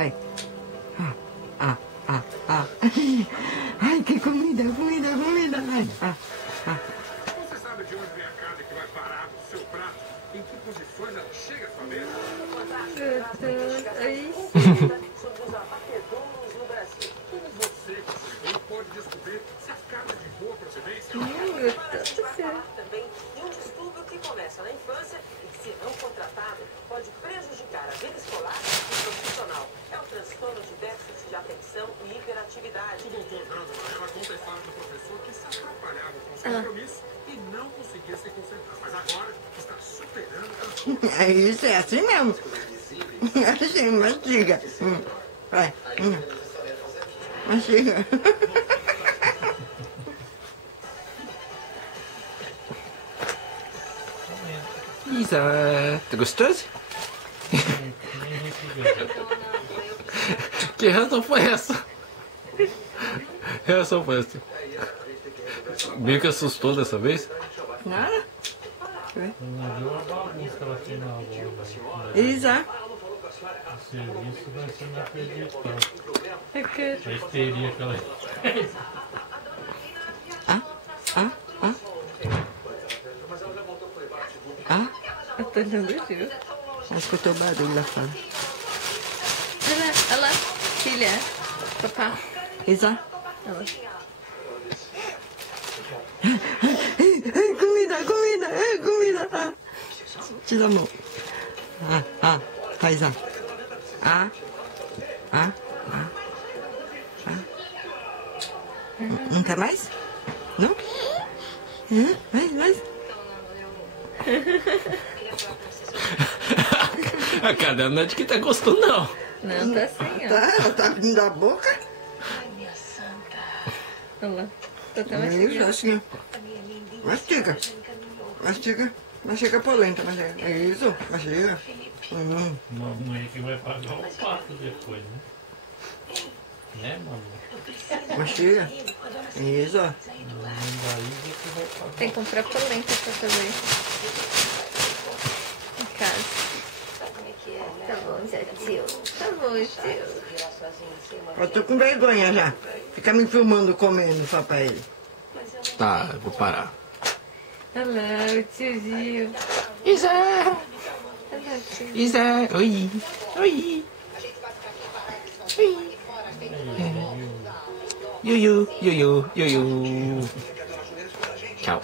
Ai. Ai, que comida. Ai. Você sabe de onde vem a carne que vai parar no seu prato? Em que posições ela chega à sua mesa? Sobre os abatedouros no Brasil. Como você, consumidor, pode descobrir se as carnes de boa procedência... Agora a gente vai falar também de um distúrbio que começa na infância e que, se não contratado, pode prejudicar a vida escolar e profissional. É o transtorno de déficit de atenção e hiperatividade. O doutor Nando Varela conta a história do professor que se atrapalhava com seu compromisso e não conseguia se concentrar. Mas agora está superando a... É isso, é assim mesmo. É assim, mastiga. Vai. Mastiga. Isa, tá gostoso? Que reação foi essa? Meio que assustou dessa vez? Nada. Uma bagunça ela tem na aula. Isa. O serviço vai ser inacreditável. É que... A histeria que ela... Eu tô dando giro. Escutou o barulho lá fora. Olha lá, filha. Papá. Isa. Olha. Comida. Tira a mão. Vai, Isa. Não quer mais? Não? Vai. A cadela não é de que tá gostando, não. Não, tá assim, ó. Ela tá abrindo a boca. Olha lá. Tá até Isso, mastigando. assim. Mastiga a polenta. É isso, mastiga. Mamãe que vai pagar o pato depois, né? Né, mamãe? Mastiga. Isso. Tem que comprar polenta pra fazer. Em casa. Tá bom, já, tio. Tá bom, tio. Eu tô com vergonha já. Fica me filmando comendo só pra ele. Tá, eu vou parar. Olha lá, o tiozinho. Isa! Olha lá, tio. Isa! Oi! Yuyu! Tchau.